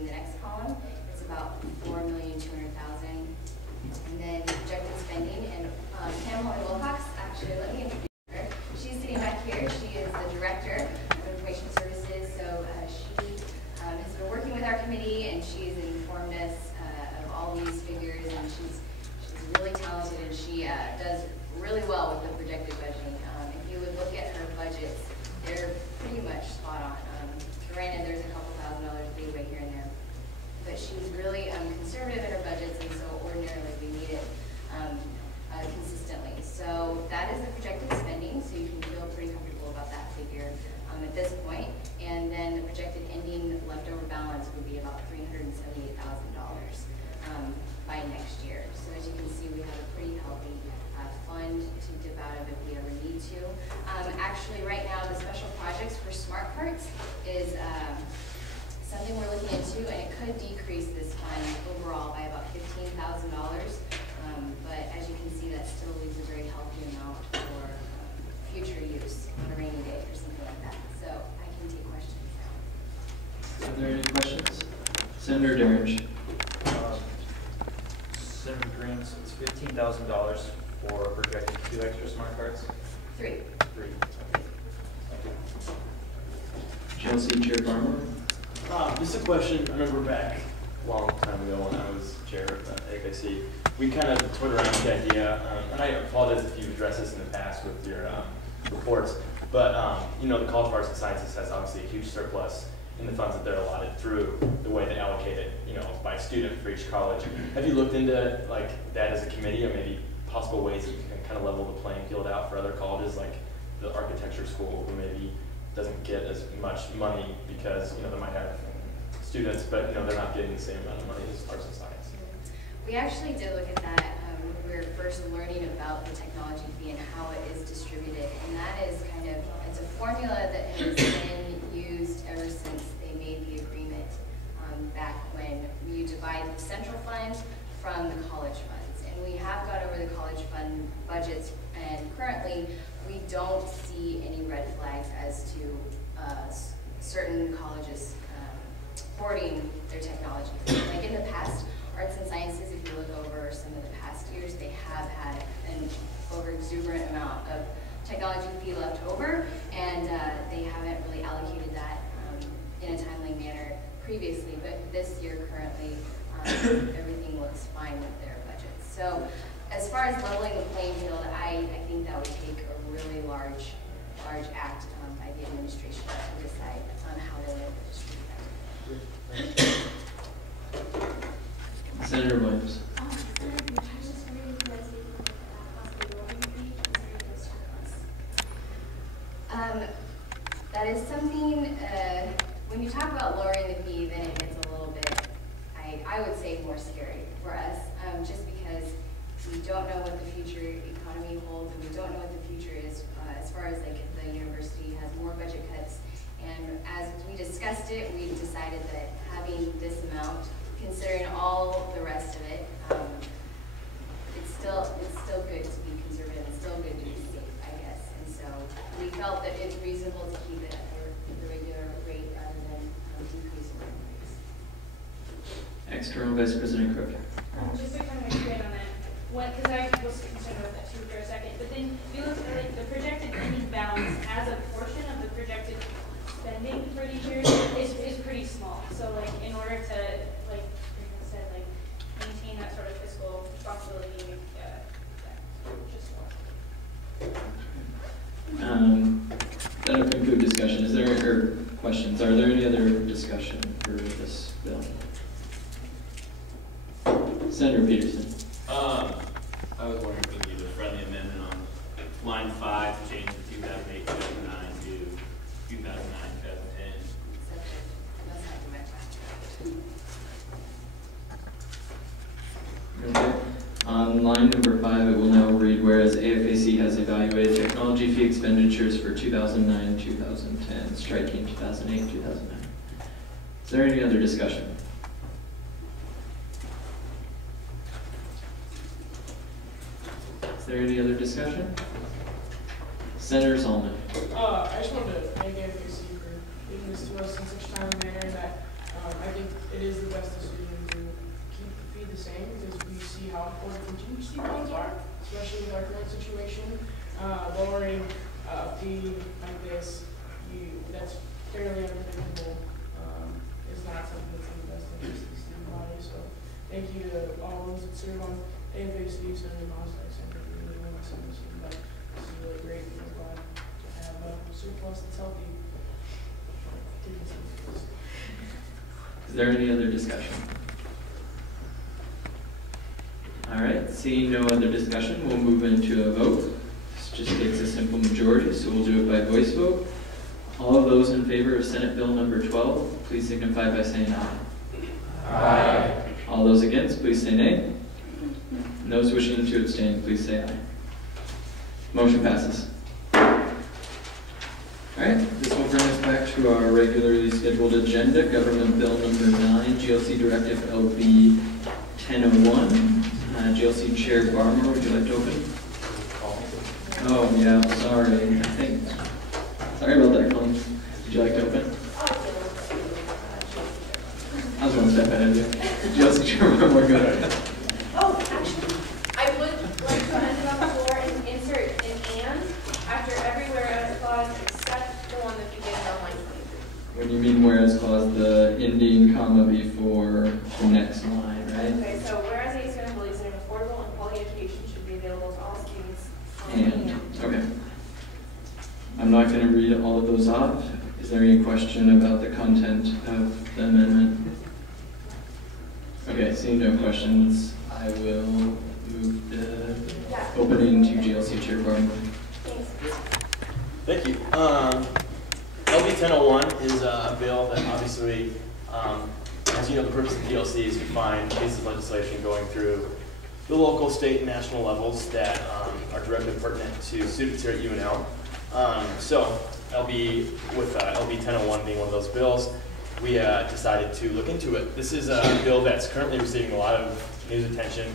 in the next column, it's about $4,200,000. And then projected spending, and Pamela Wilcox, actually, let me introduce her. She's sitting back here. She is the Director of Information Services, so she has been working with our committee, and she's informed us of all these figures, and she's really talented, and she does really well with the projected budgeting. If you would look at her budgets, they're pretty much spot on. Granted, there's a couple $1,000 leeway here and there, but she's really conservative in her budgets, and so ordinarily we need it consistently. So that is the projected spending, so you can feel pretty comfortable about that figure at this point. And then the projected ending leftover balance would be about $378,000 by next year. So as you can see, we have a pretty healthy fund to dip out of if we ever need to. Actually, right now, the special projects for smart carts is something we're looking into, and it could decrease this fund overall by about $15,000. But as you can see, that still leaves a very healthy amount for future use on a rainy day or something like that. So I can take questions now. Are there any questions? Senator Derridge. Senator Green, so it's $15,000 for projected 2 extra smart cards? 3. 3. Okay. Thank you. Chelsea, Chair Farmer. Just a question. I remember back a long time ago when I was chair of the AFAC, we kind of toyed around with the idea, and I apologize if you've addressed this in the past with your reports, but you know, the College of Arts and Sciences has obviously a huge surplus in the funds that they're allotted through the way they allocate it, you know, by student for each college. Have you looked into like that as a committee, or maybe possible ways that you can kind of level the playing field out for other colleges, like the architecture school, who maybe doesn't get as much money because, you know, they might have students, but, you know, they're not getting the same amount of money as arts and science? We actually did look at that when we were first learning about the technology fee and how it is distributed, and that is kind of, it's a formula that has been used ever since they made the agreement back when you divide the central fund from the college funds. And we have gone over the college fund budgets, and currently we don't see any red flags as to certain colleges hoarding their technology. Like in the past, arts and sciences, if you look over some of the past years, they have had an over-exuberant amount of technology fee left over, and they haven't really allocated that in a timely manner previously. But this year, currently, everything looks fine with their budgets. So as far as leveling the playing field, I think that would take a really large act by the administration to decide on how they want to distribute that. Senator Williams. That is something, when you talk about lowering the fee, then it gets a little bit, I would say, more scary for us, just because we don't know what the future economy holds, and we don't know what the future is as far as like if the university has more budget cuts. And as we discussed it, we decided that having this amount, considering all the rest of it, it's still good to be conservative. It's still good to be safe, I guess. And so we felt that it's reasonable to keep it at the regular rate rather than decrease or increase. External Vice President Crook. Just to kind of expand on that, because I was concerned about that too for a second, but then you look at like the projected ending balance as a portion of the projected spending for these years is pretty small. So like in order to, like Rena said, like maintain that sort of fiscal responsibility, just That'll conclude discussion. Is there questions? Are there any other discussion for this bill? Senator Peterson. I was wondering if we could do a friendly amendment on line 5 to change the 2008, 2009 to 2009, 2010. Okay. On line number 5, it will now read, whereas AFAC has evaluated technology fee expenditures for 2009-2010, striking 2008-2009. Is there any other discussion? Is there any other discussion? Senator Solomon. I just wanted to thank AFAC for giving this to us in such a timely manner that I think it is the best decision to keep the fee the same because we see how important contingency funds are, especially with our current situation. Lowering a fee like this, that's fairly unpredictable, is not something that's in the best interest of the student body. So thank you to all those that serve on AFAC, Center, and Onsite Center for really doing this. This is really great. We're glad to have a surplus that's healthy. Is there any other discussion? All right, seeing no other discussion, we'll move into a vote. This just takes a simple majority, so we'll do it by voice vote. All of those in favor of Senate Bill number 12, please signify by saying aye. Aye. All those against, please say nay. And those wishing to abstain, please say aye. Motion passes. All right, this will bring us back to our regularly scheduled agenda, Government Bill number 9, GLC Directive LB 1001. GLC Chair Barmer, would you like to open? Oh, yeah, sorry. Sorry about that, Colin. Would you like to open? I was one step ahead of you. GLC Chair Barmer, go ahead. Oh, actually, I would like to amend it on the floor and insert an and after every whereas clause except the one that begins on line 23. When you mean whereas clause, the ending comma before the next line, right? Okay, so whereas ASUN believes that an affordable and quality education should be available to all students. Okay. I'm not going to read all of those off. Is there any question about the content of the amendment? Okay, seeing no questions, I will move the opening to GLC Chair Barmer. Thanks. Thank you. LB 1001 is a bill that obviously, as you know, the purpose of GLC is to find pieces of legislation going through the local, state, and national levels that are directly pertinent to students here at UNL. So LB 1001 being one of those bills, we decided to look into it. This is a bill that's currently receiving a lot of news attention,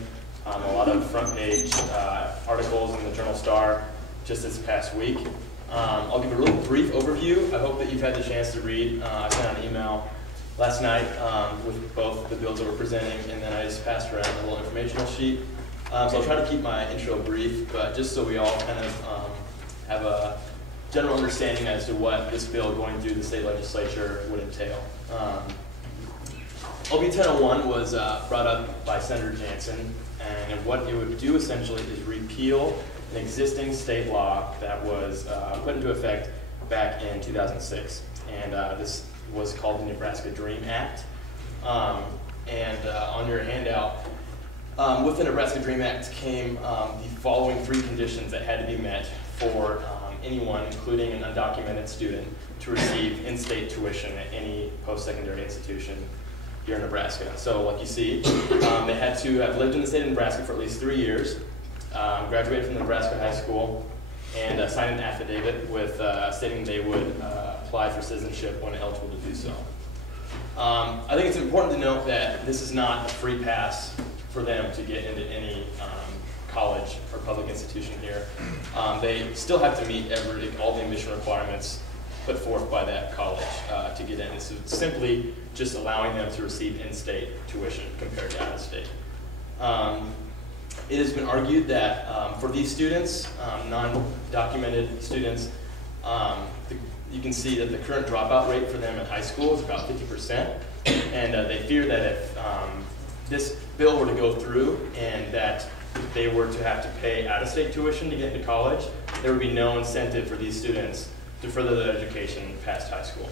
a lot of front page articles in the Journal Star just this past week. I'll give a really brief overview. I hope that you've had the chance to read. I sent out an email last night with both the bills that we're presenting, and then I just passed around a little informational sheet. So I'll try to keep my intro brief, but just so we all kind of have a general understanding as to what this bill going through the state legislature would entail. LB 1001 was brought up by Senator Jansen, and what it would do essentially is repeal an existing state law that was put into effect back in 2006. And this was called the Nebraska Dream Act. On your handout, with the Nebraska Dream Act came the following 3 conditions that had to be met for anyone, including an undocumented student, to receive in-state tuition at any post-secondary institution here in Nebraska. So like you see, they had to have lived in the state of Nebraska for at least 3 years, graduated from Nebraska high school, and signed an affidavit with stating they would apply for citizenship when eligible to do so. I think it's important to note that this is not a free pass for them to get into any college or public institution here. They still have to meet all the admission requirements put forth by that college to get in. This is simply just allowing them to receive in-state tuition compared to out-of-state. It has been argued that for these students, non-documented students, you can see that the current dropout rate for them in high school is about 50%, and they fear that if this bill were to go through and that they were to have to pay out-of-state tuition to get into college, there would be no incentive for these students to further their education past high school.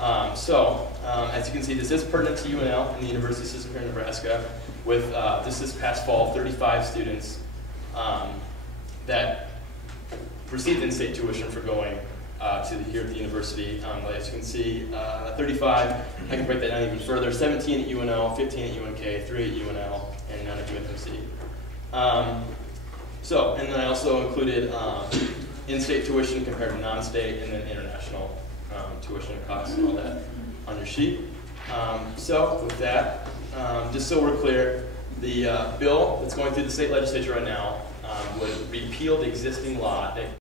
As you can see, this is pertinent to UNL and the university system here in Nebraska, with this past fall 35 students that received in-state tuition for going here at the university. As you can see, 35, I can break that down even further, 17 at UNL, 15 at UNK, 3 at UNL, and none at UNMC. And then I also included in-state tuition compared to non-state, and then international tuition costs and all that on your sheet. With that, just so we're clear, the bill that's going through the state legislature right now would repeal the existing law that